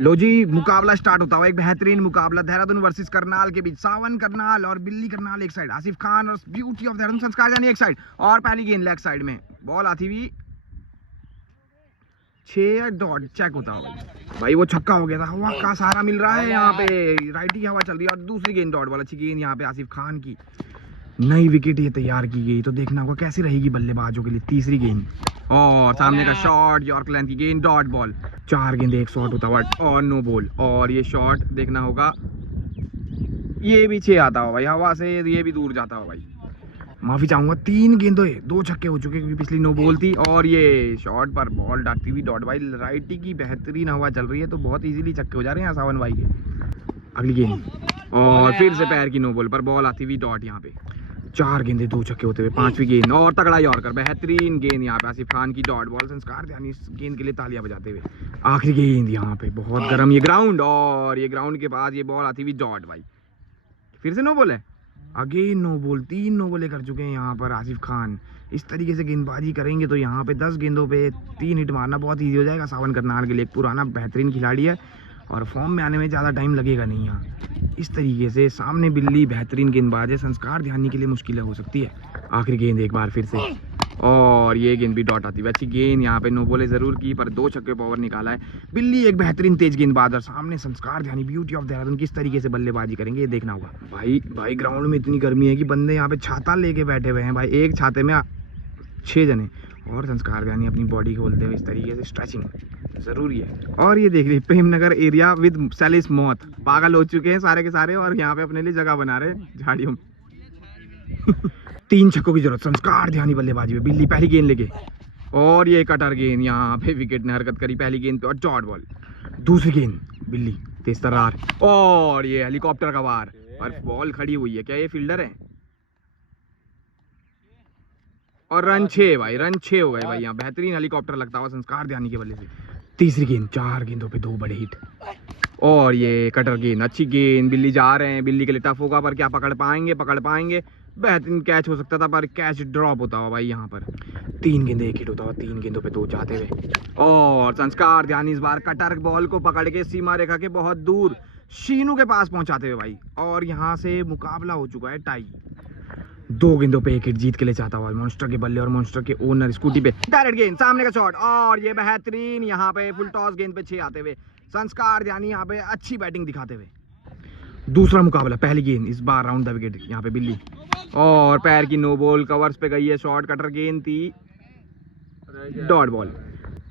लो जी, मुकाबला स्टार्ट होता हुआ, एक बेहतरीन मुकाबला देहरादून वर्सेस करनाल के बीच। सावन करनाल और बिल्ली करनाल एक साइड, आसिफ खान और ब्यूटी ऑफ देहरादून संस्कार जानी एक साइड, और पहली गेंद लेग साइड में बॉल आती हुई 6 डॉट चेक होता हुआ भाई, वो छक्का हो गया था। हवा का सहारा मिल रहा है यहाँ पे, राइट की हवा चल रही है, और दूसरी गेंद डॉट बॉल, अच्छी गेंद यहाँ पे आसिफ खान की। नई विकेट ये तैयार की गई, तो देखना होगा कैसी रहेगी बल्लेबाजों के लिए। तीसरी गेंद और सामने का शॉट, यॉर्क लेंथ की गेंद, डॉट बॉल। 4 गेंदे एक शॉट होता हुआ और नो बॉल, और ये शॉट देखना होगा, ये भी 6 आता हो भाई, हवा से ये भी दूर जाता हो भाई। माफी चाहूंगा, 3 गेंदों 2 छक्के हो चुके क्योंकि पिछली नो बॉल थी, और ये शॉट पर बॉल डालती हुई डॉट भाई। राइटी की बेहतरीन हवा चल रही है, तो बहुत इजीली छक्के हो जा रहे हैं सावन भाई के। अगली गेंद और फिर से पैर की नो बॉल पर बॉल आती हुई डॉट यहाँ पे। 4 गेंदे 2 छक्के होते हुए 5वीं गेंद और तगड़ा यॉर्कर, बेहतरीन गेंद यहाँ पे आसिफ खान की, डॉट बॉल। संस्कार यानी इस गेंद के लिए तालियां बजाते हुए। आखिरी गेंद यहाँ पे, बहुत गर्म ये ग्राउंड, और ये ग्राउंड के बाद ये बॉल आती हुई डॉट भाई। फिर से नो बॉल है, अगेन नो बॉल। 3 नो बॉलें कर चुके हैं यहाँ पर आसिफ खान। इस तरीके से गेंदबाजी करेंगे तो यहाँ पे 10 गेंदों पे 3 हिट मारना बहुत ईजी हो जाएगा सावन करनाल के लिए। एक पुराना बेहतरीन खिलाड़ी है और फॉर्म में आने में ज़्यादा टाइम लगेगा नहीं यहाँ। इस तरीके से सामने बिल्ली बेहतरीन गेंदबाज है, संस्कार ध्यानी के लिए मुश्किल हो सकती है। आखिरी गेंद एक बार फिर से, और ये गेंद भी डॉट आती है। अच्छी गेंद यहाँ पे, नो बॉले जरूर की पर 2 छक्के पावर निकाला है। बिल्ली एक बेहतरीन तेज गेंदबाज, और सामने संस्कार ध्यानी ब्यूटी ऑफ देहरादून किस तरीके से बल्लेबाजी करेंगे ये देखना होगा भाई। ग्राउंड में इतनी गर्मी है कि बंदे यहाँ पे छाता लेके बैठे हुए हैं भाई, एक छाते में 6 जने, और संस्कार ध्यानी अपनी बॉडी खोलते हुए इस तरीके से स्ट्रेचिंग जरूरी है। और ये देख लीजिए, प्रेमनगर एरिया विद सेलिस मौत, पागल हो चुके हैं सारे के सारे, और यहाँ पे अपने लिए जगह बना रहे झाड़ियों में। 3 छक्कों की जरूरत संस्कार ध्यानी बल्लेबाजी में। बिल्ली पहली गेंद लेके, और ये कटर गेंद यहाँ पे विकेट ने हरकत करी पहली गेंद पे, और डॉट बॉल। दूसरी गेंद बिल्ली तेज तर्रार, और ये हेलीकॉप्टर का वार, और बॉल खड़ी हुई है, क्या ये फील्डर है? और रन 6 भाई, रन 6 हो गए भाई यहाँ। बेहतरीन हेलीकॉप्टर लगता हुआ संस्कार ध्यानी के बल्ले से। तीसरी गेंद, 4 गेंदों पे 2 बड़े हिट, और ये कटर गेंद, अच्छी गेंद। बिल्ली जा रहे हैं, बिल्ली के लिए टफ होगा, पर क्या पकड़ पाएंगे? बेहतरीन कैच हो सकता था पर कैच ड्रॉप होता हुआ भाई यहाँ पर। 3 गेंदे 1 हिट होता हुआ, 3 गेंदों पे 2 जाते हुए, और संस्कार ध्यानी इस बार कटर बॉल को पकड़ के सीमा रेखा के बहुत दूर शीनू के पास पहुंचाते हुए भाई, और यहाँ से मुकाबला हो चुका है टाई। 2 गेंदों पे 1 हिट जीत के लिए चाहता हुआ मॉन्स्टर के बल्ले और मॉन्स्टर के ओनर स्कूटी पे। डायरेक्ट गेंद, सामने का शॉट, और ये बेहतरीन यहाँ पे फुल टॉस गेंद पे 6 आते हुए संस्कार ध्यानी यहाँ पे अच्छी बैटिंग दिखाते हुए। दूसरा मुकाबला, पहली गेंद, इस बार राउंड द विकेट यहाँ पे बिल्ली, और पैर की नो बॉल, कवर्स पे गई है, शॉर्ट कटर गेंद थी, डॉट बॉल।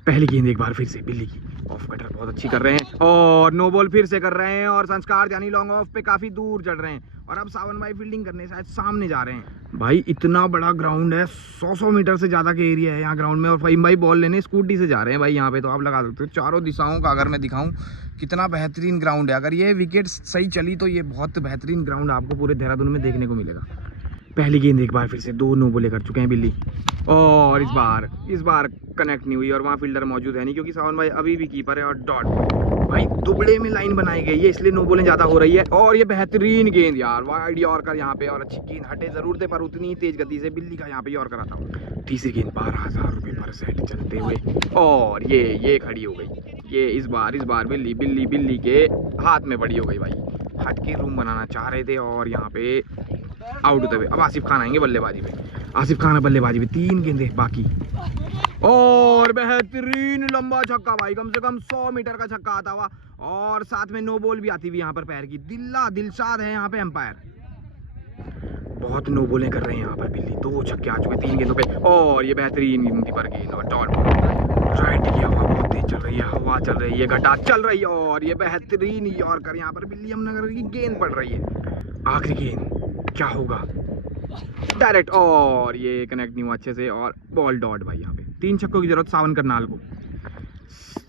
पहली गेंद एक बार फिर से बिल्ली की, ऑफ कटर बहुत अच्छी कर रहे हैं, और नो बॉल फिर से कर रहे हैं, और संस्कार ध्यानी लॉन्ग ऑफ पे काफी दूर चढ़ रहे हैं, और अब सावन भाई फील्डिंग करने शायद सामने जा रहे हैं। भाई इतना बड़ा ग्राउंड है, 100 मीटर से ज्यादा के एरिया है यहाँ ग्राउंड में, और फहीम भाई बॉल लेने स्कूटी से जा रहे हैं भाई। यहाँ पे तो आप लगा सकते हो चारों दिशाओं का, अगर मैं दिखाऊं कितना बेहतरीन ग्राउंड है। अगर ये विकेट सही चली तो ये बहुत बेहतरीन ग्राउंड आपको पूरे देहरादून में देखने को मिलेगा। पहली गेंद एक बार फिर से, 2 नो बॉले कर चुके हैं बिल्ली, और इस बार कनेक्ट नहीं हुई, और वहाँ फील्डर मौजूद है नहीं क्योंकि सावन भाई अभी भी कीपर है, और डॉट भाई दुबड़े में लाइन बनाई गई है इसलिए नो बॉलें ज्यादा हो रही है। और ये बेहतरीन गेंद यार, वाइड यॉर्कर यहाँ पे, और अच्छी गेंद, हटे जरूर थे पर उतनी ही तेज गति से बिल्ली का यहाँ पे यॉर्कर आता हूँ। तीसरी गेंद 12,000 रुपये पर सेट चलते हुए, और ये खड़ी हो गई। ये इस बार बिल्ली के हाथ में पड़ी हो गई भाई। हट के रूम बनाना चाह रहे थे, और यहाँ पे आउट होते हुए अब आसिफ खान आएंगे बल्लेबाजी पे। आसिफ खान बल्लेबाजी पे, 3 गेंदे बाकी, और बेहतरीन लंबा छक्का भाई, कम से कम 100 मीटर का छक्का आता हुआ, और साथ में नो बॉल भी आती हुई यहाँ पर पैर की। दिलशाद है यहाँ पे एम्पायर, बहुत नो बॉलें कर रहे हैं यहाँ पर बिल्ली। 2 छक्के आ चुके 3 गेंदों पे, और ये बेहतरीन गेंद पर गेंद, और डॉट राइट की हवा बहुत तेज चल रही है, हवा चल रही है, घटा चल रही है, और ये बेहतरीन यॉर्कर यहाँ पर बिल्ली अमनगर की गेंद पड़ रही है। आखिरी गेंद क्या होगा, डायरेक्ट, और ये कनेक्ट नहीं हुआ अच्छे से, और बॉल डॉट भाई। यहाँ पे 3 छक्कों की जरूरत सावन करनाल को।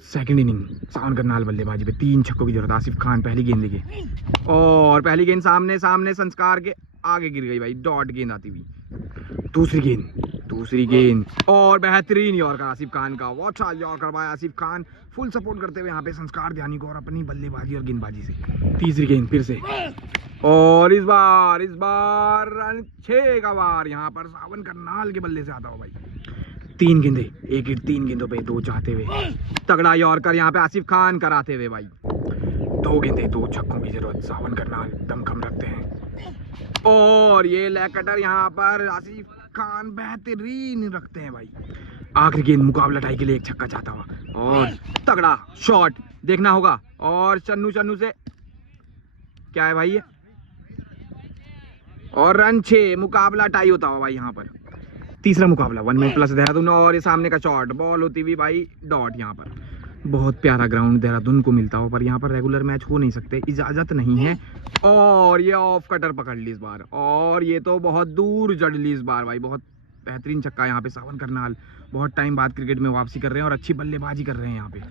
सेकंड इनिंग सावन करनाल बल्लेबाजी पे, 3 छक्कों की जरूरत। आसिफ खान पहली गेंद लेके, और पहली गेंद सामने संस्कार के आगे गिर गई भाई, डॉट गेंद आती हुई। दूसरी गेंद, और बेहतरीन यॉर्कर आसिफ खान का, वॉट शॉट यॉर्कर भाई आसिफ खान, फुल सपोर्ट करते हुए यहाँ पे संस्कार ध्यानी को और अपनी बल्लेबाजी और गेंदबाजी से। तीसरी गेंद फिर से, और इस बार रन 6 का वार यहाँ पर सावन करनाल के बल्ले से आता हो भाई। 3 गेंदे, एक हिट 3 गेंदों पे 2 चाहते हुए। तगड़ा यॉर्कर यहाँ पे आसिफ खान कराते हुए भाई। 2 गेंदे 2 छक्कों की जरूरत। सावन करनाल दमखम रखते हैं और ये लेग कटर यहाँ पर आसिफ खान बेहतरीन रखते हैं भाई। आखिरी गेंद मुकाबला टाई के लिए एक छक्का चाहता हुआ और तगड़ा शॉट देखना होगा। और चन्नू से क्या है भाई ये, और रन 6, मुकाबला टाई होता हुआ भाई यहाँ पर। तीसरा मुकाबला 1 मिनट प्लस देहरादून और ये सामने का शॉट बॉल होती हुई भाई डॉट। यहाँ पर बहुत प्यारा ग्राउंड देहरादून को मिलता हो, पर यहाँ पर रेगुलर मैच हो नहीं सकते, इजाजत नहीं है। और ये ऑफ कटर पकड़ ली इस बार और ये तो बहुत दूर जड़ ली इस बार भाई। बहुत बेहतरीन छक्का यहाँ पे सावन करनाल बहुत टाइम बाद क्रिकेट में वापसी कर रहे हैं और अच्छी बल्लेबाजी कर रहे हैं यहाँ पे।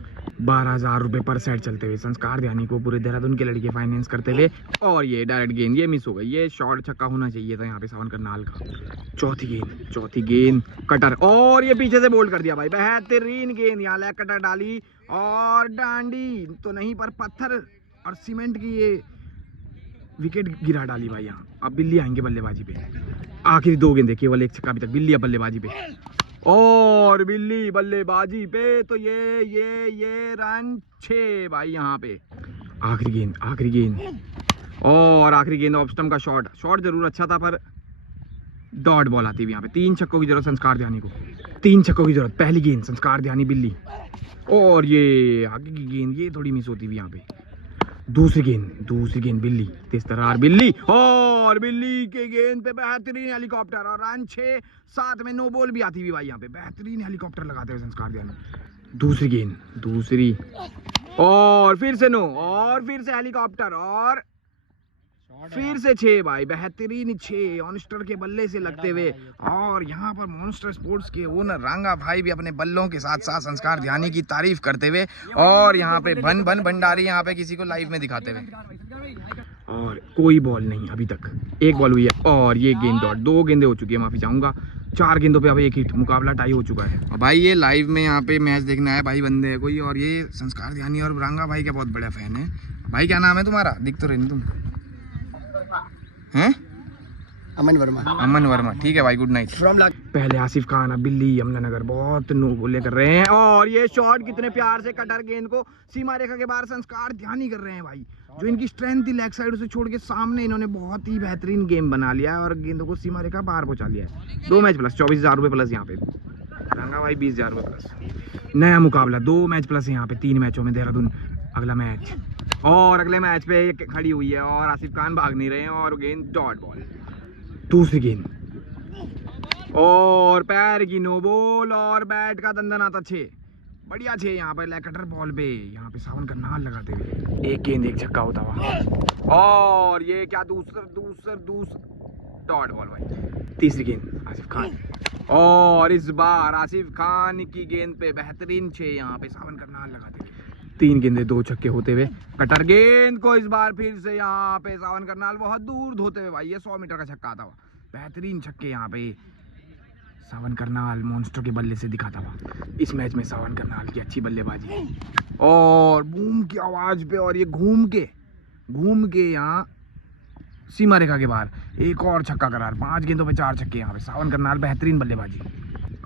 12,000 रुपये पर सेट चलते हुए संस्कार ध्यानी को पूरे देहरादून के लड़के फाइनेंस करते हुए। और ये डायरेक्ट गेंद ये मिस हो गई, ये शॉर्ट छक्का होना चाहिए था यहाँ पे सावन करनाल का। चौथी गेंद कटर और ये पीछे से बोल्ड कर दिया भाई। बेहतरीन गेंद यहाँ लेग कटर डाली और डांडी तो नहीं पर पत्थर और सीमेंट की ये विकेट गिरा डाली भाई यहाँ। अब बिल्ली आएंगे बल्लेबाजी पे। आखिरी 2 गेंदे केवल एक छक्का अभी तक। बिल्ली अब बल्लेबाजी पे और बिल्ली बल्लेबाजी पे तो ये रन 6 भाई यहाँ पे। आखिरी गेंद और आखिरी गेंद ऑफ स्टंप का शॉट जरूर अच्छा था पर डॉट बॉल आती हुई यहाँ पे। 3 छक्कों की जरूरत संस्कार ध्यानी को। 3 छक्कों की जरूरत। पहली गेंद संस्कार ध्यानी बिल्ली और ये आगे की गेंद ये थोड़ी मिस होती हुई यहाँ पे। दूसरी गेंद बिल्ली, तेज तर्रार बिल्ली और बिल्ली के गेंद पे बेहतरीन हेलीकॉप्टर और रन 6। साथ में नो बॉल भी आती हुई भाई यहाँ पे। बेहतरीन हेलीकॉप्टर लगाते हुए संस्कार ध्यानी। दूसरी और फिर से नो और फिर से हेलीकॉप्टर और फिर से 6 भाई। बेहतरीन 6 ऑनस्टर के बल्ले से लगते हुए। और यहाँ पर मॉन्स्टर स्पोर्ट्स के ओनर रांगा भाई भी अपने बल्लों के साथ साथ संस्कार ध्यानी की तारीफ करते हुए और यहाँ पे भन भंडारी यहाँ पे किसी को लाइव में दिखाते हुए। और कोई बॉल नहीं अभी तक, एक बॉल हुई है और ये गेंद डॉट। 2 गेंदे हो चुकी है, माफी चाहूंगा। 4 गेंदों पे अब एक हिट, मुकाबला टाई हो चुका है। और भाई ये लाइव में यहाँ पे मैच देखना है भाई बंदे है कोई, और ये संस्कार ध्यानी और रांगा भाई का बहुत बड़ा फैन है भाई। क्या नाम है तुम्हारा? दिख तो रही तुम हैं? अमन वर्मा। ठीक है भाई, गुड नाइट। पहले आसिफ खान, अब बिल्ली यमुनानगर बहुत नो बोले कर रहे हैं और ये शॉट कितने प्यार से कटर गेंद को सीमा रेखा के बाहर संस्कार ध्यानी कर रहे हैं भाई। जो इनकी स्ट्रेंथ थी लेग साइड उसे छोड़ के सामने इन्होंने बहुत ही बेहतरीन गेम बना लिया है और गेंदों को सीमा रेखा बाहर पहुंचा लिया है। 2 मैच प्लस 24,000 रुपये प्लस यहाँ पे। रंगा भाई 20,000 रुपये प्लस। नया मुकाबला 2 मैच प्लस यहाँ पे। 3 मैचों में देहरादून अगला मैच और अगले मैच पे खड़ी हुई है और आसिफ खान भाग नहीं रहे हैं और गेंद डॉट बॉल। दूसरी गेंद और पैर की नो बॉल और बैट का दंदनाता 6 बढ़िया 6 यहाँ पर लेग कटर बॉल पे। यहाँ पे सावन का नाल लगाते हुए एक गेंद एक छक्का होता हुआ और ये क्या दूसर डॉट बॉल भाई। तीसरी गेंद आसिफ खान और इस बार आसिफ खान की गेंद पे बेहतरीन 6 यहाँ पे सावन का नाल लगाते हुए। 3 गेंदे 2 छक्के होते हुए कटर गेंद को इस बार फिर से यहाँ पे सावन करनाल बहुत दूर धोते हुए भाई। ये 100 मीटर का छक्का आता हुआ। बेहतरीन छक्के यहाँ पे सावन करनाल मॉन्स्टर के बल्ले से दिखाता हुआ। इस मैच में सावन करनाल की अच्छी बल्लेबाजी और बूम की आवाज पे और ये घूम के यहाँ सीमा रेखा के बाहर एक और छक्का करार। 5 गेंदों पे 4 छक्के यहाँ पे सावन करनाल। बेहतरीन बल्लेबाजी।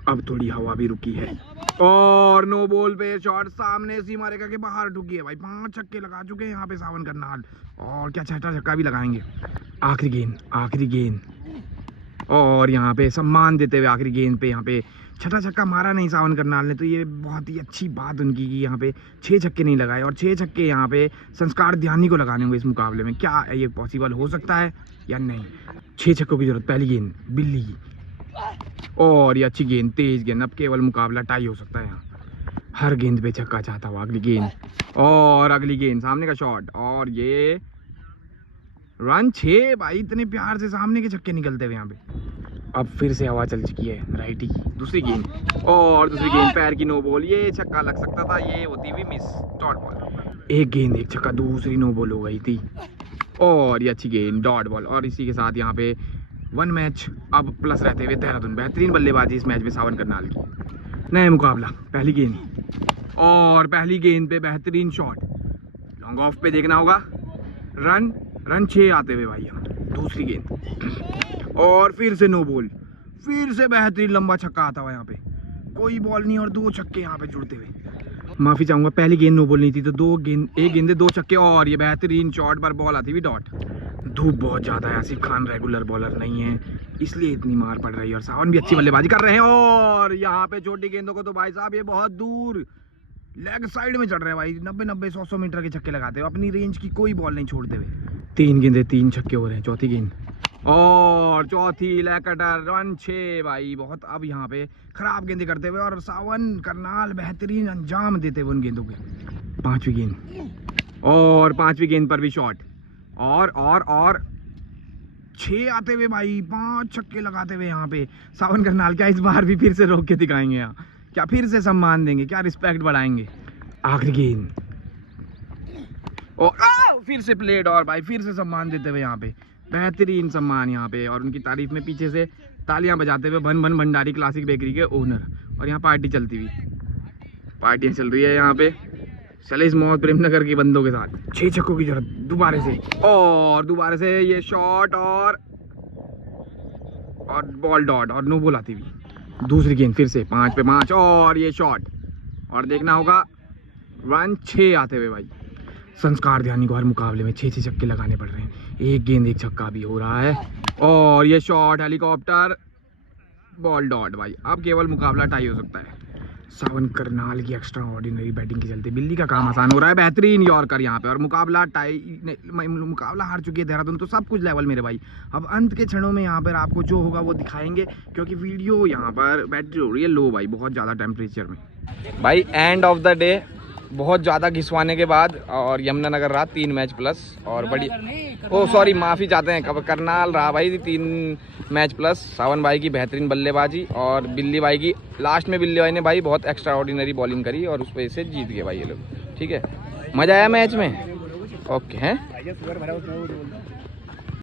अब थोड़ी हवा भी रुकी है और नो बॉल पे शॉट सामने सीमा रेखा के बाहर ठुकी है भाई। 5 छक्के लगा चुके हैं यहाँ पे सावन करनाल और क्या 6ठा छक्का भी लगाएंगे। आखिरी गेंद और यहाँ पे सम्मान देते हुए आखिरी गेंद पे यहाँ पे 6ठा छक्का मारा नहीं सावन करनाल ने, तो ये बहुत ही अच्छी बात उनकी की यहाँ पे 6 छक्के नहीं लगाए और 6 छक्के यहाँ पे संस्कार ध्यानी को लगाने होंगे इस मुकाबले में। क्या ये पॉसिबल हो सकता है या नहीं? 6 छक्कों की जरूरत। पहली गेंद बिल्ली और ये अच्छी गेंद, तेज गेंद। अब केवल मुकाबला टाई हो सकता है यहाँ। हर गेंद पे छक्का चाहता हुआ अगली गेंद और अगली गेंद सामने का शॉट और ये रन 6 भाई। इतने प्यार से सामने के छक्के निकलते हुए यहाँ पे। अब फिर से हवा चल चुकी है राइटी की। दूसरी गेंद पैर की नो बॉल। ये छक्का लग सकता था, ये होती हुई मिस डॉट बॉल। एक गेंद एक छक्का, दूसरी नो बॉल हो गई थी और ये अच्छी गेंद डॉट बॉल। और इसी के साथ यहाँ पे 1 मैच अब प्लस रहते हुए देहरादून। बेहतरीन बल्लेबाजी इस मैच में सावन करनाल की। नया मुकाबला। पहली गेंद पे बेहतरीन शॉट, लॉन्ग ऑफ पे देखना होगा। रन 6 आते हुए भाई यहाँ। दूसरी गेंद और फिर से नो बॉल, फिर से बेहतरीन लंबा छक्का आता हुआ यहाँ पे। कोई बॉल नहीं और 2 छक्के यहाँ पे जुड़ते हुए। माफी चाहूंगा, पहली गेंद नो बॉल नहीं थी तो 2 गेंद, 1 गेंदे 2 छक्के और ये बेहतरीन शॉट पर बॉल आती हुई डॉट। धूप बहुत ज्यादा है, आसिफ खान रेगुलर बॉलर नहीं है इसलिए इतनी मार पड़ रही है और सावन भी अच्छी बल्लेबाजी कर रहे हैं और यहाँ पे छोटी गेंदों को तो भाई साहब ये बहुत दूर लेग साइड में चढ़ रहे हैं भाई। 90-90 100-100 मीटर के छक्के लगाते हुए अपनी रेंज की कोई बॉल नहीं छोड़ते हुए। 3 गेंदे 3 छक्के हो रहे हैं। चौथी गेंद और चौथी लेग कटर, रन 6 भाई। बहुत अब यहाँ पे खराब गेंदे करते हुए और सावन करनाल बेहतरीन अंजाम देते हुए उन गेंदों के। 5वीं गेंद और 5वीं गेंद पर भी शॉट और 6 आते हुए भाई, 5 छक्के लगाते हुए यहाँ पे सावन करनाल। क्या इस बार भी फिर से रोक के दिखाएंगे यहाँ? क्या फिर से सम्मान देंगे? क्या रिस्पेक्ट बढ़ाएंगे? आखिरी गेंद और फिर से प्लेट और भाई फिर से सम्मान देते हुए यहाँ पे बेहतरीन सम्मान यहाँ पे। और उनकी तारीफ में पीछे से तालियां बजाते हुए भन भन भंडारी क्लासिक बेकरी के ओनर। और यहाँ पार्टी चलती हुई, पार्टियां चल रही है यहाँ पे। चले इस मौत प्रेमनगर के बंदों के साथ। 6 छक्कों की जरूरत दोबारा से और दोबारा से ये शॉट और बॉल डॉट और नो बॉल आती हुई। दूसरी गेंद फिर से 5 पे 5 और ये शॉट और देखना होगा रन 6 आते हुए भाई। संस्कार ध्यानी को हर मुकाबले में 6 छक्के लगाने पड़ रहे हैं। 1 गेंद 1 छक्का भी हो रहा है और ये शॉट हेलीकॉप्टर बॉल डॉट भाई। अब केवल मुकाबला टाई हो सकता है। सावन करनाल की एक्स्ट्रा ऑर्डिनरी बैटिंग के चलते बिल्ली का काम आसान हो रहा है। बेहतरीन यॉर्कर यहाँ पे और मुकाबला मुकाबला हार चुकी है देहरादून। तो सब कुछ लेवल मेरे भाई। अब अंत के क्षणों में यहाँ पर आपको जो होगा वो दिखाएंगे क्योंकि वीडियो यहाँ पर बैटरी हो रही है लो भाई, बहुत ज़्यादा टेम्परेचर में भाई। एंड ऑफ द डे बहुत ज़्यादा घिसवाने के बाद और यमुनानगर रहा 3 मैच प्लस और बड़ी सॉरी माफ़ी चाहते हैं, कब करनाल रहा भाई 3 मैच प्लस। सावन भाई की बेहतरीन बल्लेबाजी और बिल्ली भाई की लास्ट में बिल्ली भाई ने भाई बहुत एक्स्ट्रा ऑर्डिनरी बॉलिंग करी और उस वजह से जीत गए भाई ये लोग। ठीक है, मज़ा आया मैच में? ओके हैं।